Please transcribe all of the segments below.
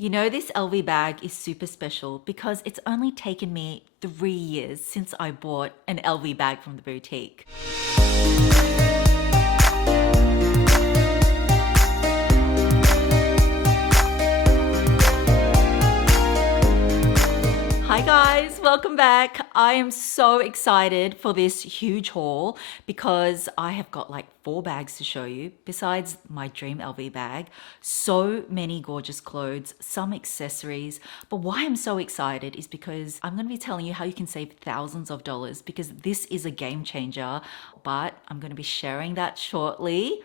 You know, this LV bag is super special because it's only taken me 3 years since I bought an LV bag from the boutique. Hi guys, welcome back. I am so excited for this huge haul because I have got like 4 bags to show you besides my dream LV bag. So many gorgeous clothes, some accessories. But why I'm so excited is because I'm going to be telling you how you can save thousands of dollars because this is a game changer, but I'm going to be sharing that shortly.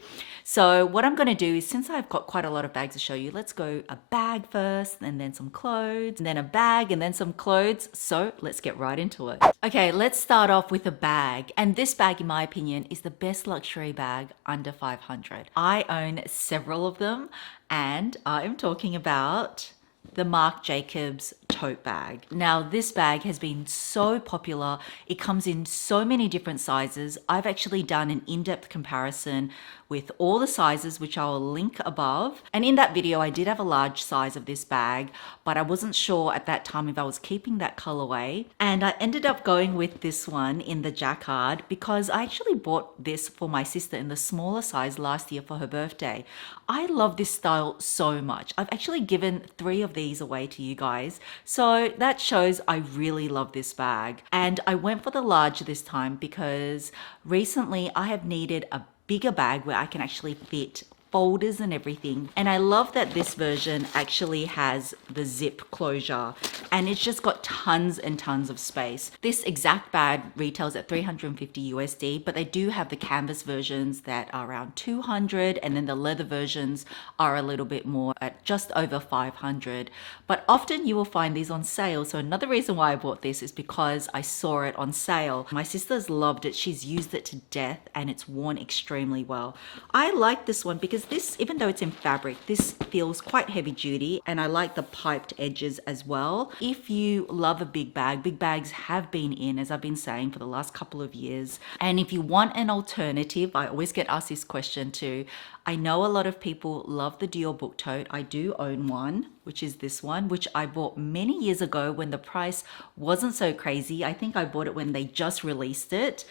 So what I'm going to do is, since I've got quite a lot of bags to show you, let's go a bag first and then some clothes and then a bag and then some clothes. So let's get right into it. Okay, let's start off with a bag. And this bag, in my opinion, is the best luxury bag under 500. I own several of them and I'm talking about the Marc Jacobs tote bag. Now, this bag has been so popular. It comes in so many different sizes. I've actually done an in-depth comparison with all the sizes, which I will link above. And in that video, I did have a large size of this bag, but I wasn't sure at that time if I was keeping that colorway. And I ended up going with this one in the jacquard because I actually bought this for my sister in the smaller size last year for her birthday. I love this style so much. I've actually given 3 of these away to you guys. So that shows I really love this bag. And I went for the large this time because recently I have needed a bigger bag where I can actually fit folders and everything. And I love that this version actually has the zip closure and it's just got tons and tons of space. This exact bag retails at 350 USD, but they do have the canvas versions that are around 200 and then the leather versions are a little bit more at just over 500. But often you will find these on sale. So another reason why I bought this is because I saw it on sale. My sister's loved it. She's used it to death and it's worn extremely well. I like this one because this, even though it's in fabric, this feels quite heavy duty and I like the piped edges as well. If you love a big bag, big bags have been in, as I've been saying, for the last couple of years. And if you want an alternative, I always get asked this question too. I know a lot of people love the Dior book tote. I do own one, which is this one, which I bought many years ago when the price wasn't so crazy. I think I bought it when they just released it.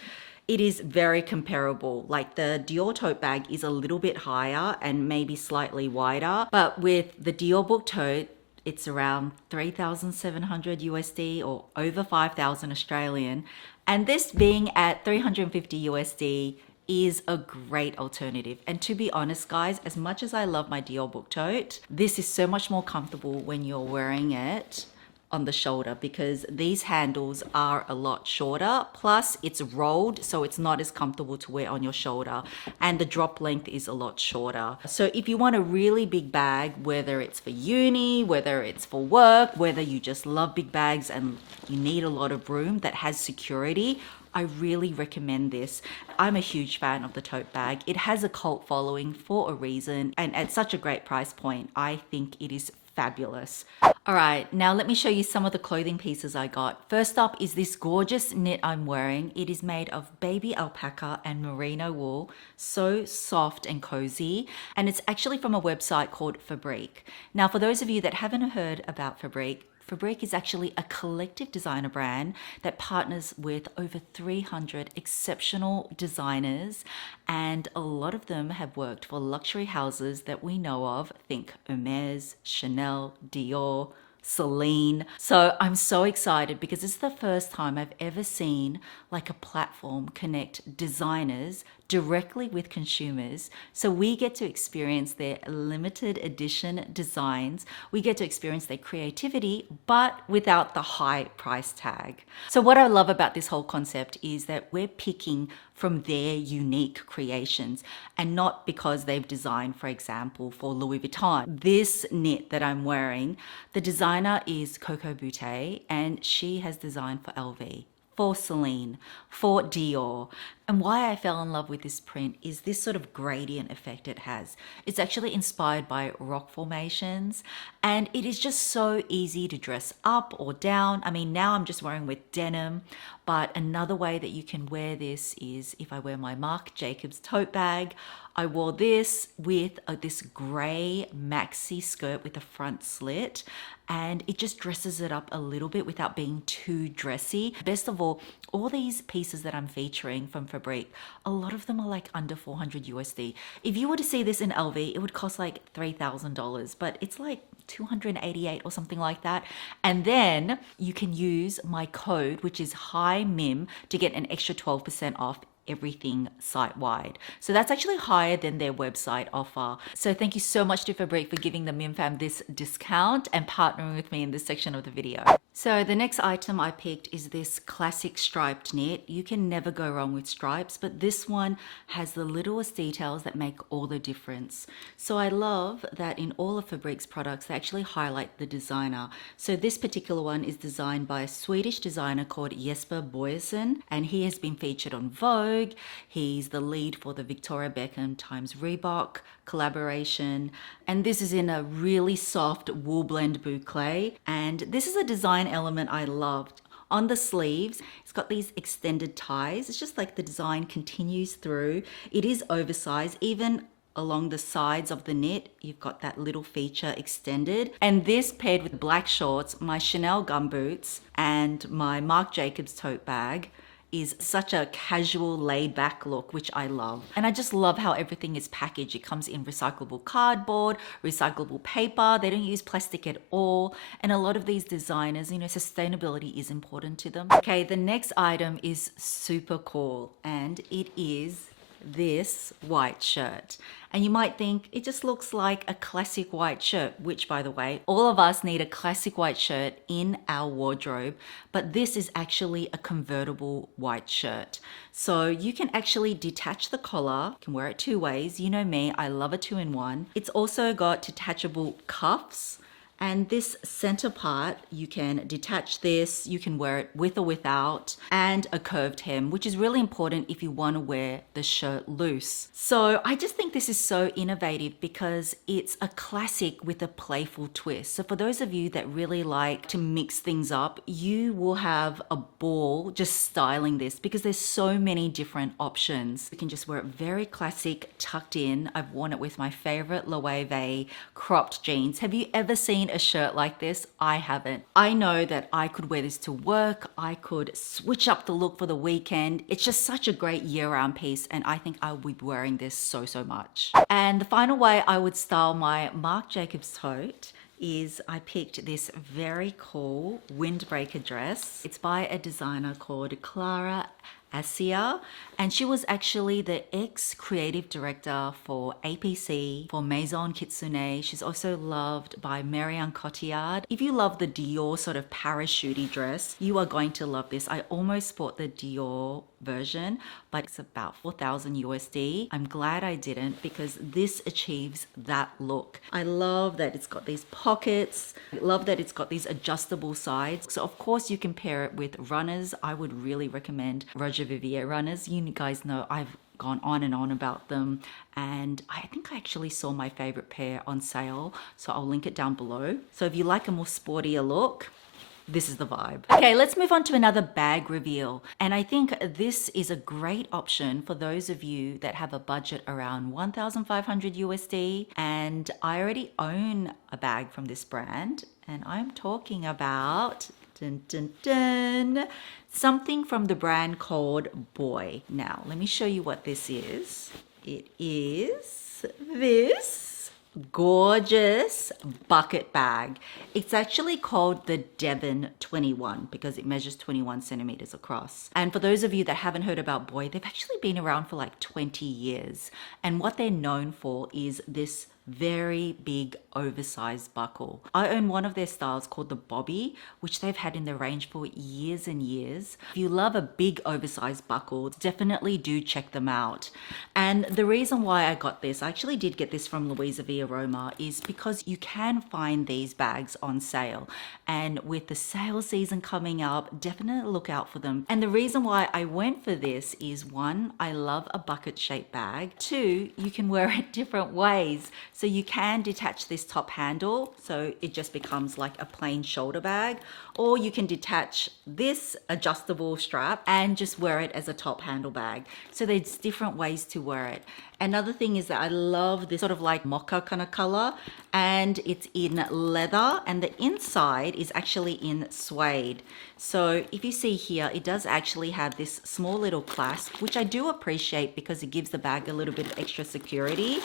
It is very comparable. Like the Dior tote bag is a little bit higher and maybe slightly wider, but with the Dior book tote, it's around 3,700 USD or over 5,000 Australian. And this being at 350 USD is a great alternative. And to be honest, guys, as much as I love my Dior book tote, this is so much more comfortable when you're wearing it on the shoulder because these handles are a lot shorter, plus it's rolled so it's not as comfortable to wear on your shoulder, and the drop length is a lot shorter. So if you want a really big bag, whether it's for uni, whether it's for work, whether you just love big bags and you need a lot of room that has security, I really recommend this. I'm a huge fan of the tote bag. It has a cult following for a reason, and at such a great price point, I think it is fabulous. All right, now let me show you some of the clothing pieces I got. First up is this gorgeous knit I'm wearing. It is made of baby alpaca and merino wool, so soft and cozy, and it's actually from a website called Fabrique. Now, for those of you that haven't heard about Fabrique, Fabrique is actually a collective designer brand that partners with over 300 exceptional designers, and a lot of them have worked for luxury houses that we know of. Think Hermes, Chanel, Dior, Celine. So I'm so excited because it's the first time I've ever seen like a platform connect designers directly with consumers. So we get to experience their limited edition designs. We get to experience their creativity, but without the high price tag. So what I love about this whole concept is that we're picking from their unique creations and not because they've designed, for example, for Louis Vuitton. This knit that I'm wearing, the designer is Coco Boutte and she has designed for LV, for Celine, for Dior. And why I fell in love with this print is this sort of gradient effect it has. It's actually inspired by rock formations, and it is just so easy to dress up or down. I mean, now I'm just wearing with denim, but another way that you can wear this is if I wear my Marc Jacobs tote bag. I wore this with this gray maxi skirt with a front slit, and it just dresses it up a little bit without being too dressy. Best of all these pieces that I'm featuring from Fabrique, a lot of them are like under 400 USD. If you were to see this in LV, it would cost like $3,000, but it's like 288 or something like that. And then you can use my code, which is HIGHMIM, to get an extra 12% off everything site-wide. So that's actually higher than their website offer. So thank you so much to Fabrique for giving the Mim Fam this discount and partnering with me in this section of the video. So the next item I picked is this classic striped knit. You can never go wrong with stripes, but this one has the littlest details that make all the difference. So I love that in all of Fabrique's products, they actually highlight the designer. So this particular one is designed by a Swedish designer called Jesper Boyesen, and he has been featured on Vogue. He's the lead for the Victoria Beckham x Reebok collaboration, and this is in a really soft wool blend boucle, and this is a design element I loved. On the sleeves, it's got these extended ties. It's just like the design continues through. It is oversized, even along the sides of the knit, you've got that little feature extended. And this paired with black shorts, my Chanel gumboots, and my Marc Jacobs tote bag is such a casual, laid-back look, which I love. And I just love how everything is packaged. It comes in recyclable cardboard, recyclable paper. They don't use plastic at all. And a lot of these designers, sustainability is important to them. Okay, the next item is super cool, and it is this white shirt. And you might think it just looks like a classic white shirt, which, by the way, all of us need a classic white shirt in our wardrobe, but this is actually a convertible white shirt. So you can actually detach the collar. You can wear it two ways. You know me, I love a two-in-one. It's also got detachable cuffs. And this center part, you can detach this, you can wear it with or without, and a curved hem, which is really important if you want to wear the shirt loose. So I just think this is so innovative because it's a classic with a playful twist. So for those of you that really like to mix things up, you will have a ball just styling this because there's so many different options. You can just wear it very classic, tucked in. I've worn it with my favorite Loewe cropped jeans. Have you ever seen a shirt like this? I haven't. I know that I could wear this to work. I could switch up the look for the weekend. It's just such a great year-round piece, and I think I would be wearing this so much. And the final way I would style my Marc Jacobs tote is I picked this very cool windbreaker dress. It's by a designer called Clara Asia, and she was actually the ex-creative director for APC, for Maison Kitsune. She's also loved by Marianne Cotillard. If you love the Dior sort of parachute dress, you are going to love this. I almost bought the Dior version, but it's about 4,000 USD. I'm glad I didn't because this achieves that look. I love that it's got these pockets. I love that it's got these adjustable sides. So of course you can pair it with runners. I would really recommend Roger Vivier runners. You guys know I've gone on and on about them, and I think I actually saw my favorite pair on sale, so I'll link it down below. So if you like a more sportier look, this is the vibe. Okay, let's move on to another bag reveal. And I think this is a great option for those of you that have a budget around 1,500 USD. And I already own a bag from this brand, and I'm talking about something from the brand called Boy. Now, let me show you what this is. It is this gorgeous bucket bag. It's actually called the Devon 21 because it measures 21 centimeters across. And for those of you that haven't heard about Boy, they've actually been around for like 20 years. And what they're known for is this very big oversized buckle. I own one of their styles called the Bobby, which they've had in the range for years and years. If you love a big oversized buckle, definitely do check them out. And the reason why I got this, I actually did get this from Louis Vuitton Aroma, is because you can find these bags on sale. And with the sale season coming up, definitely look out for them. And the reason why I went for this is, one, I love a bucket shaped bag. Two, you can wear it different ways. So you can detach this top handle, so it just becomes like a plain shoulder bag, or you can detach this adjustable strap and just wear it as a top handle bag. So there's different ways to wear it. Another thing is that I love this sort of like mocha kind of color, and it's in leather, and the inside is actually in suede. So if you see here, it does actually have this small little clasp, which I do appreciate because it gives the bag a little bit of extra security.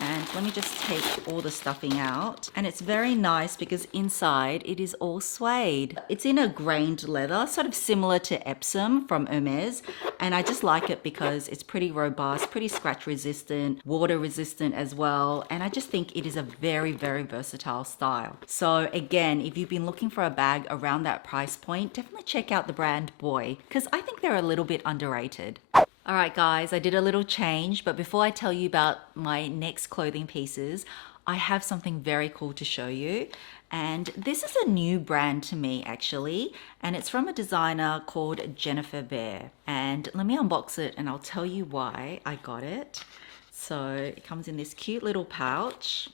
And let me just take all the stuffing out. And it's very nice because inside it is all suede. It's in a grained leather, sort of similar to Epsom from Hermes. And I just like it because it's pretty robust, pretty scratch resistant, water resistant as well. And I just think it is a very, very versatile style. So again, if you've been looking for a bag around that price point, definitely check out the brand Boy, because I think they're a little bit underrated. All right, guys, I did a little change, but before I tell you about my next clothing pieces, I have something very cool to show you. And this is a new brand to me, actually, and it's from a designer called Jennifer Behr. And let me unbox it and I'll tell you why I got it. So it comes in this cute little pouch,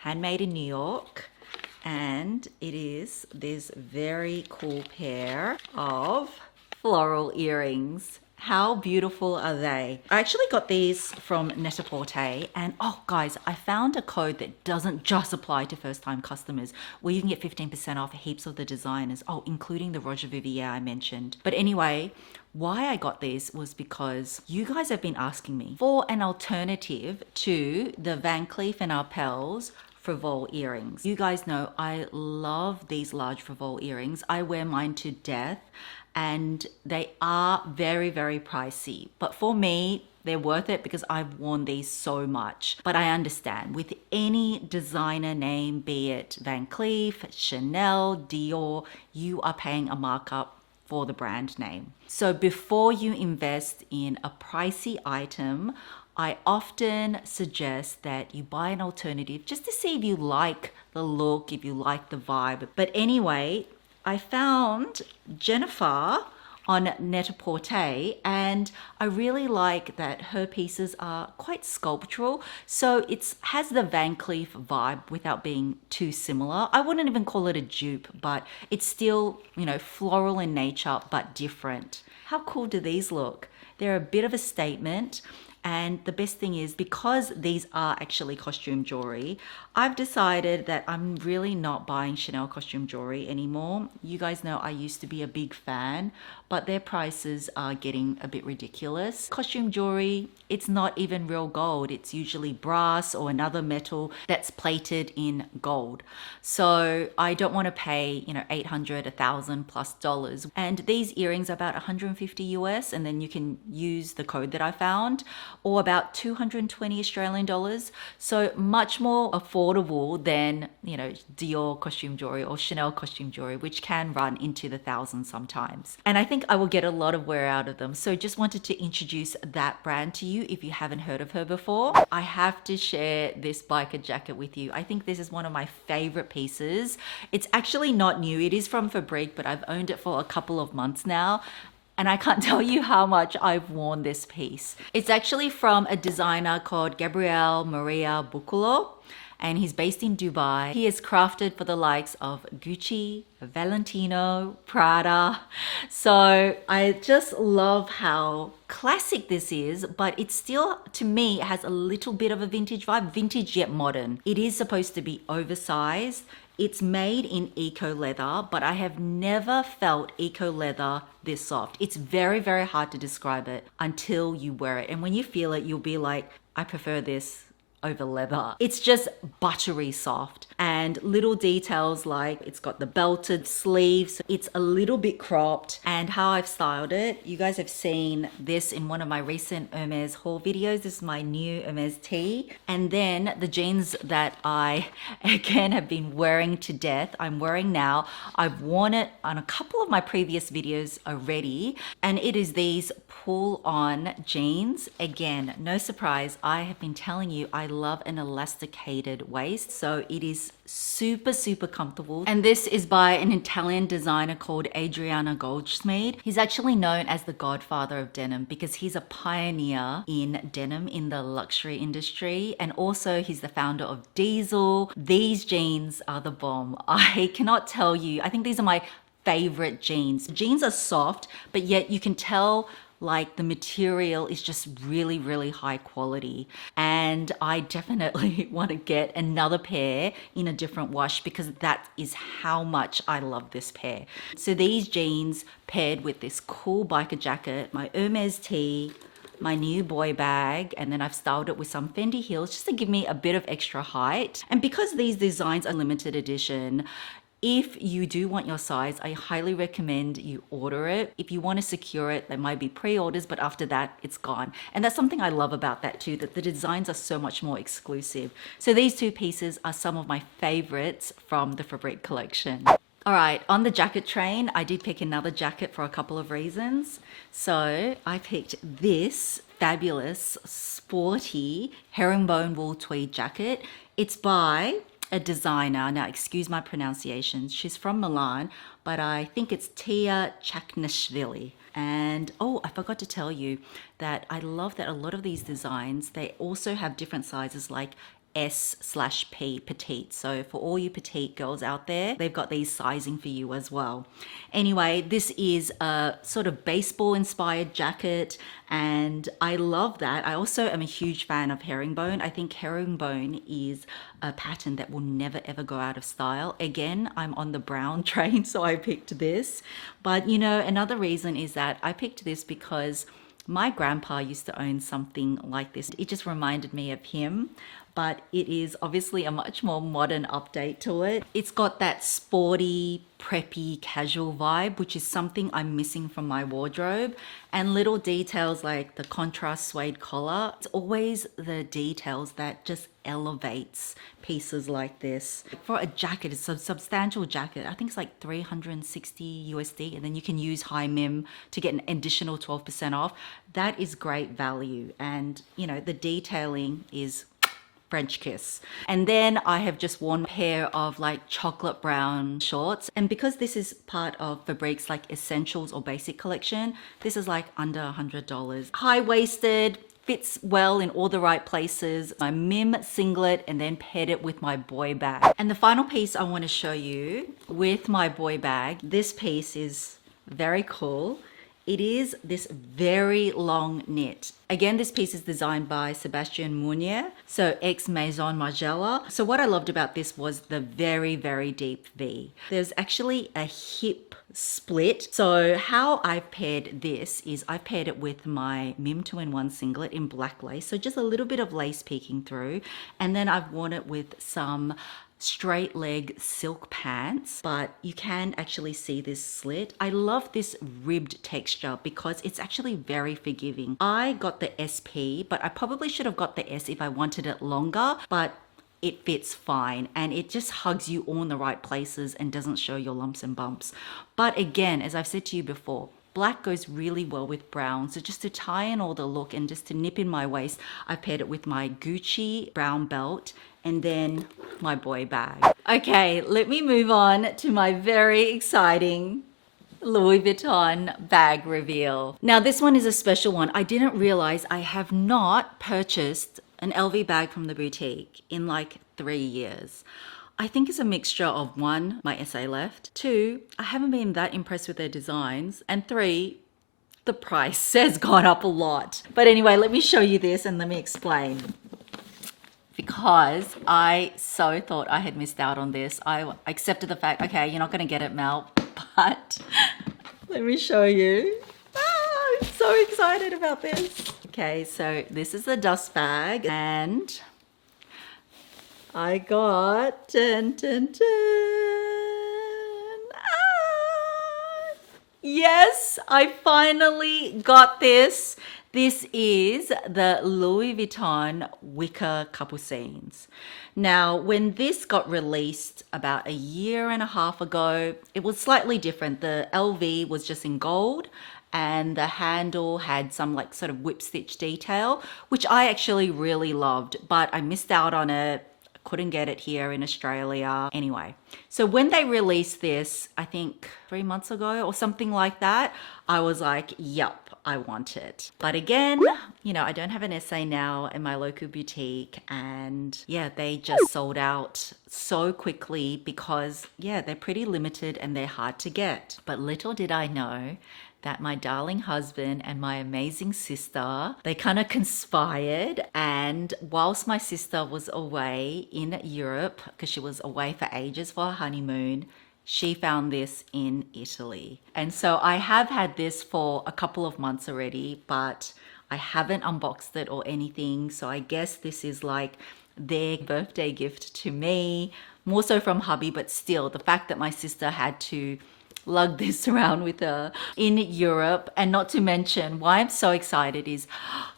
handmade in New York, and it is this very cool pair of floral earrings. How beautiful are they? I actually got these from Net-a-Porter, and oh guys, I found a code that doesn't just apply to first-time customers, where you can get 15% off heaps of the designers, including the Roger Vivier I mentioned. But anyway, why I got these was because you guys have been asking me for an alternative to the Van Cleef & Arpels Frivole earrings. You guys know I love these large Frivole earrings. I wear mine to death, and they are very, very pricey. But for me, they're worth it because I've worn these so much. But I understand with any designer name, be it Van Cleef, Chanel, Dior, you are paying a markup for the brand name. So before you invest in a pricey item, I often suggest that you buy an alternative just to see if you like the look, if you like the vibe. But anyway, I found Jennifer on Net-a-Porter, and I really like that her pieces are quite sculptural. So it has the Van Cleef vibe without being too similar. I wouldn't even call it a dupe, but it's still, floral in nature, but different. How cool do these look? They're a bit of a statement. And the best thing is, because these are actually costume jewelry, I've decided that I'm really not buying Chanel costume jewelry anymore. You guys know I used to be a big fan, but their prices are getting a bit ridiculous. Costume jewelry, it's not even real gold. It's usually brass or another metal that's plated in gold. So I don't want to pay, $800, $1,000+ And these earrings are about 150 US, and then you can use the code that I found, or about 220 Australian dollars. So much more affordable than, Dior costume jewelry or Chanel costume jewelry, which can run into the thousands sometimes. And I think I will get a lot of wear out of them. So just wanted to introduce that brand to you if you haven't heard of her before. I have to share this biker jacket with you. I think this is one of my favorite pieces. It's actually not new. It is from Fabrique, but I've owned it for a couple of months now. And I can't tell you how much I've worn this piece. It's actually from a designer called Gabriel Maria Buccolo, and he's based in Dubai. He is crafted for the likes of Gucci, Valentino, Prada. So I just love how classic this is, but it still, to me, has a little bit of a vintage vibe, vintage yet modern. It is supposed to be oversized. It's made in eco leather, but I have never felt eco leather this soft. It's very, very hard to describe it until you wear it. And when you feel it, you'll be like, I prefer this over leather. It's just buttery soft, and little details like it's got the belted sleeves. It's a little bit cropped, and how I've styled it, you guys have seen this in one of my recent Hermes haul videos. This is my new Hermes tee. And then the jeans that I again have been wearing to death, I'm wearing now. I've worn it on a couple of my previous videos already, and it is these pull-on jeans. Again, no surprise, I have been telling you I love an elasticated waist, so it is super comfortable. And this is by an Italian designer called Adriano Goldsmith. He's actually known as the godfather of denim because he's a pioneer in denim in the luxury industry, and also he's the founder of Diesel. These jeans are the bomb. I cannot tell you, I think these are my favorite jeans. Jeans are soft, but yet you can tell like the material is just really high quality, and I definitely want to get another pair in a different wash because that is how much I love this pair. So these jeans paired with this cool biker jacket, my Hermes tee, my new boy bag, and then I've styled it with some Fendi heels just to give me a bit of extra height. And because these designs are limited edition, if you do want your size, I highly recommend you order it. If you want to secure it, there might be pre-orders, but after that, it's gone. And that's something I love about that too, that the designs are so much more exclusive. So these two pieces are some of my favorites from the Fabrique collection. All right, on the jacket train, I did pick another jacket for a couple of reasons. So I picked this fabulous, sporty herringbone wool tweed jacket. It's by a designer, now excuse my pronunciations, she's from Milan, but I think it's Tia Chaknashvili. And oh, I forgot to tell you that I love that a lot of these designs, they also have different sizes like S/P, petite. So for all you petite girls out there, they've got these sizing for you as well. Anyway, this is a sort of baseball inspired jacket, and I love that. I also am a huge fan of herringbone. I think herringbone is a pattern that will never ever go out of style. Again, I'm on the brown train, so I picked this. But you know, another reason is that I picked this because my grandpa used to own something like this. It just reminded me of him, but it is obviously a much more modern update to it. It's got that sporty, preppy, casual vibe, which is something I'm missing from my wardrobe. And little details like the contrast suede collar. It's always the details that just elevates pieces like this. For a jacket, it's a substantial jacket. I think it's like 360 USD, and then you can use high mim to get an additional 12% off. That is great value. And you know, the detailing is French kiss. And then I have just worn a pair of like chocolate brown shorts. And because this is part of Fabrique's like essentials or basic collection, this is like under $100. High-waisted, fits well in all the right places. My mim singlet, and then paired it with my boy bag. And the final piece I want to show you with my boy bag, this piece is very cool. It is this very long knit. Again, this piece is designed by Sebastian Mounier, so ex Maison Margiela. So what I loved about this was the very deep V. There's actually a hip split. So how I've paired this is I've paired it with my Mim 2-in-1 singlet in black lace. So just a little bit of lace peeking through. And then I've worn it with some straight leg silk pants, but you can actually see this slit. I love this ribbed texture because it's actually very forgiving. I got the SP, but I probably should have got the S if I wanted it longer, but it fits fine and it just hugs you all in the right places and doesn't show your lumps and bumps. But again, as I've said to you before, black goes really well with brown. So just to tie in all the look and just to nip in my waist, I paired it with my Gucci brown belt and then my boy bag. Okay, let me move on to my very exciting Louis Vuitton bag reveal. Now this one is a special one. I didn't realize I have not purchased an LV bag from the boutique in like 3 years. I think it's a mixture of 1, my essay left, 2, I haven't been that impressed with their designs, and 3, the price has gone up a lot. But anyway, let me show you this and let me explain. Because I so thought I had missed out on this. I accepted the fact, okay, you're not gonna get it, Mel, but let me show you. I'm so excited about this. Okay, so this is the dust bag and I got, dun, dun, dun. Yes, I finally got this. This is the Louis Vuitton wicker capucines. Now, when this got released about a year and a half ago, it was slightly different. The LV was just in gold and the handle had some like sort of whip stitch detail, which I actually really loved, but I missed out on it. Couldn't get it here in Australia. Anyway, so when they released this, I think 3 months ago or something like that, I was like, yup, I want it. But again, you know, I don't have an essay now in my local boutique, and yeah, they just sold out so quickly because yeah, they're pretty limited and they're hard to get. But little did I know that my darling husband and my amazing sister, they kind of conspired, and whilst my sister was away in Europe, because she was away for ages for her honeymoon, she found this in Italy. And so I have had this for a couple of months already, but I haven't unboxed it or anything. So I guess this is like their birthday gift to me, more so from hubby, but still the fact that my sister had to lug this around with her in Europe. And not to mention why I'm so excited is,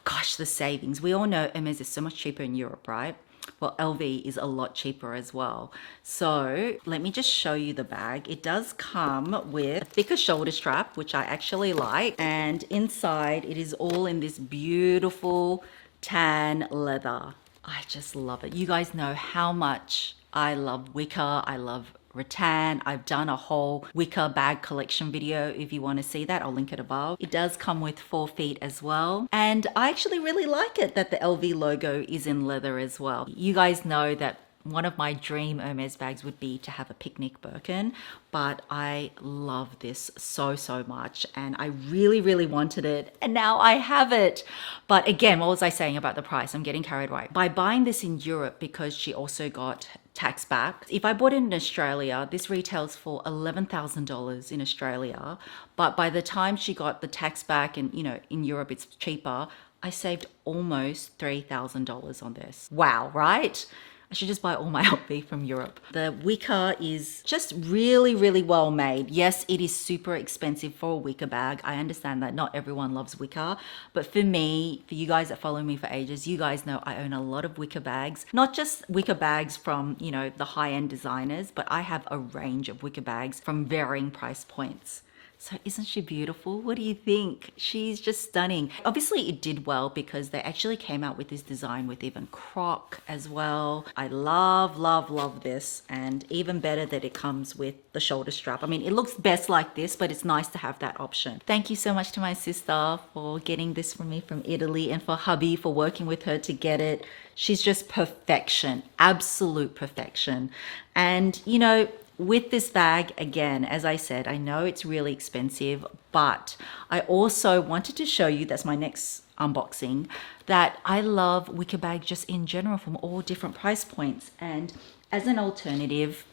gosh, the savings. We all know Hermes is so much cheaper in Europe, right? Well, LV is a lot cheaper as well. So let me just show you the bag. It does come with a thicker shoulder strap, which I actually like. And inside it is all in this beautiful tan leather. I just love it. You guys know how much I love wicker. I love rattan. I've done a whole wicker bag collection video. If you want to see that, I'll link it above. It does come with 4 feet as well. And I actually really like it that the LV logo is in leather as well. You guys know that one of my dream Hermes bags would be to have a picnic Birkin, but I love this so, so much. And I really, really wanted it. And now I have it. But again, what was I saying about the price? I'm getting carried away. By buying this in Europe, because she also got tax back. If I bought it in Australia, this retails for $11,000 in Australia. But by the time she got the tax back, and you know, in Europe it's cheaper, I saved almost $3,000 on this. Wow, right? I should just buy all my LV from Europe. The wicker is just really, really well made. Yes, it is super expensive for a wicker bag. I understand that not everyone loves wicker, but for me, for you guys that follow me for ages, you guys know I own a lot of wicker bags. Not just wicker bags from, you know, the high-end designers, but I have a range of wicker bags from varying price points. So isn't she beautiful? What do you think? She's just stunning. Obviously it did well because they actually came out with this design with even croc as well. I love, love, love this. And even better that it comes with the shoulder strap. I mean, it looks best like this, but it's nice to have that option. Thank you so much to my sister for getting this for me from Italy, and for hubby for working with her to get it. She's just perfection, absolute perfection. And you know, with this bag, again, as I said, I know it's really expensive, but I also wanted to show you, that's my next unboxing, that I love wicker bags just in general from all different price points. And as an alternative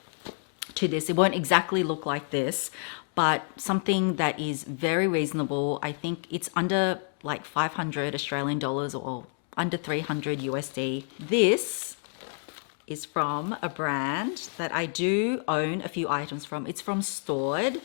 to this, it won't exactly look like this, but something that is very reasonable. I think it's under like 500 Australian dollars or under 300 USD. This is from a brand that I do own a few items from. It's from Stored,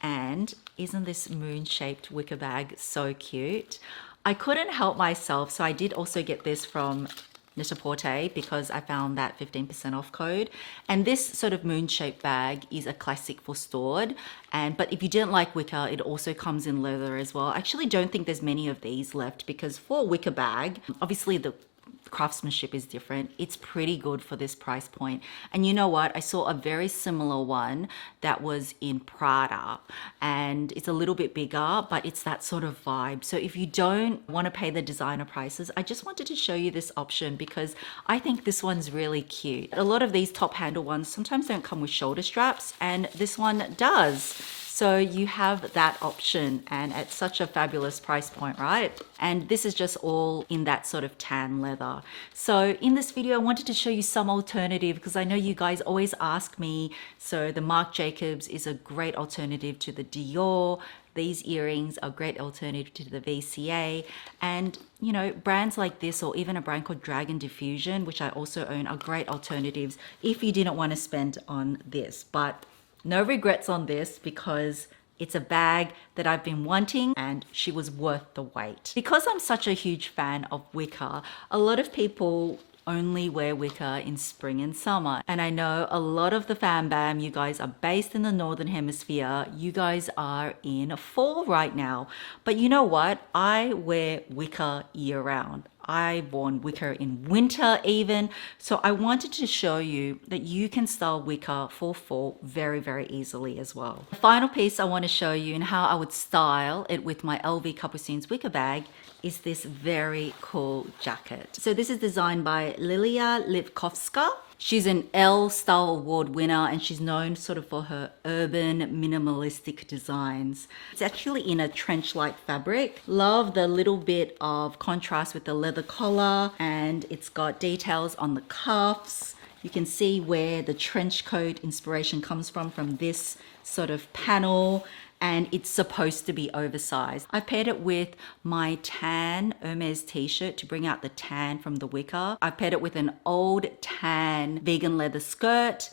and isn't this moon-shaped wicker bag so cute? I couldn't help myself, so I did also get this from Net-a-Porter because I found that 15% off code. And this sort of moon-shaped bag is a classic for Stored. But if you didn't like wicker, it also comes in leather as well. I actually don't think there's many of these left, because for a wicker bag, obviously the craftsmanship is different. It's pretty good for this price point. And you know what? I saw a very similar one that was in Prada, and it's a little bit bigger, but it's that sort of vibe. So if you don't want to pay the designer prices, I just wanted to show you this option because I think this one's really cute. A lot of these top handle ones sometimes don't come with shoulder straps, and this one does. So you have that option, and at such a fabulous price point, right? And this is just all in that sort of tan leather. So in this video, I wanted to show you some alternative because I know you guys always ask me. So the Marc Jacobs is a great alternative to the Dior. These earrings are a great alternative to the VCA, and you know, brands like this, or even a brand called Dragon Diffusion, which I also own, are great alternatives if you didn't want to spend on this. But no regrets on this, because it's a bag that I've been wanting and she was worth the wait. Because I'm such a huge fan of wicker, a lot of people only wear wicker in spring and summer. And I know a lot of the fan bam, you guys are based in the Northern Hemisphere. You guys are in fall right now. But you know what? I wear wicker year round. I've worn wicker in winter even. So I wanted to show you that you can style wicker for fall very, very easily as well. The final piece I want to show you and how I would style it with my LV Capucines wicker bag is this very cool jacket. So this is designed by Lilia Lipkovska. She's an Elle Style Award winner, and she's known sort of for her urban minimalistic designs. It's actually in a trench-like fabric. Love the little bit of contrast with the leather collar, and it's got details on the cuffs. You can see where the trench coat inspiration comes from this sort of panel, and it's supposed to be oversized. I paired it with my tan Hermes t-shirt to bring out the tan from the wicker. I paired it with an old tan vegan leather skirt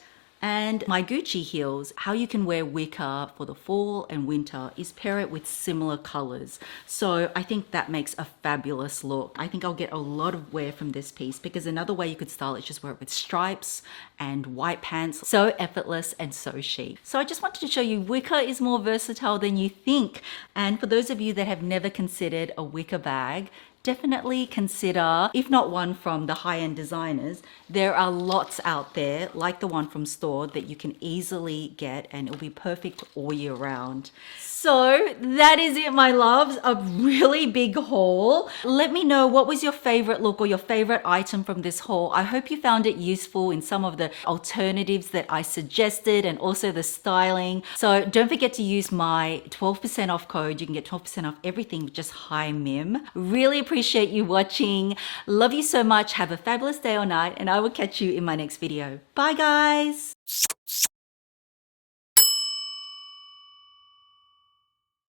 and my Gucci heels. How you can wear wicker for the fall and winter is pair it with similar colors. So I think that makes a fabulous look. I think I'll get a lot of wear from this piece, because another way you could style it is just wear it with stripes and white pants. So effortless and so chic. So I just wanted to show you wicker is more versatile than you think. And for those of you that have never considered a wicker bag, definitely consider, if not one from the high-end designers, there are lots out there like the one from Store that you can easily get, and it'll be perfect all year round. So that is it, my loves, a really big haul. Let me know, what was your favorite look or your favorite item from this haul? I hope you found it useful in some of the alternatives that I suggested, and also the styling. So don't forget to use my 12% off code. You can get 12% off everything with just Hi Mim. Really appreciate you watching. Love you so much. Have a fabulous day or night, and I will catch you in my next video. Bye guys.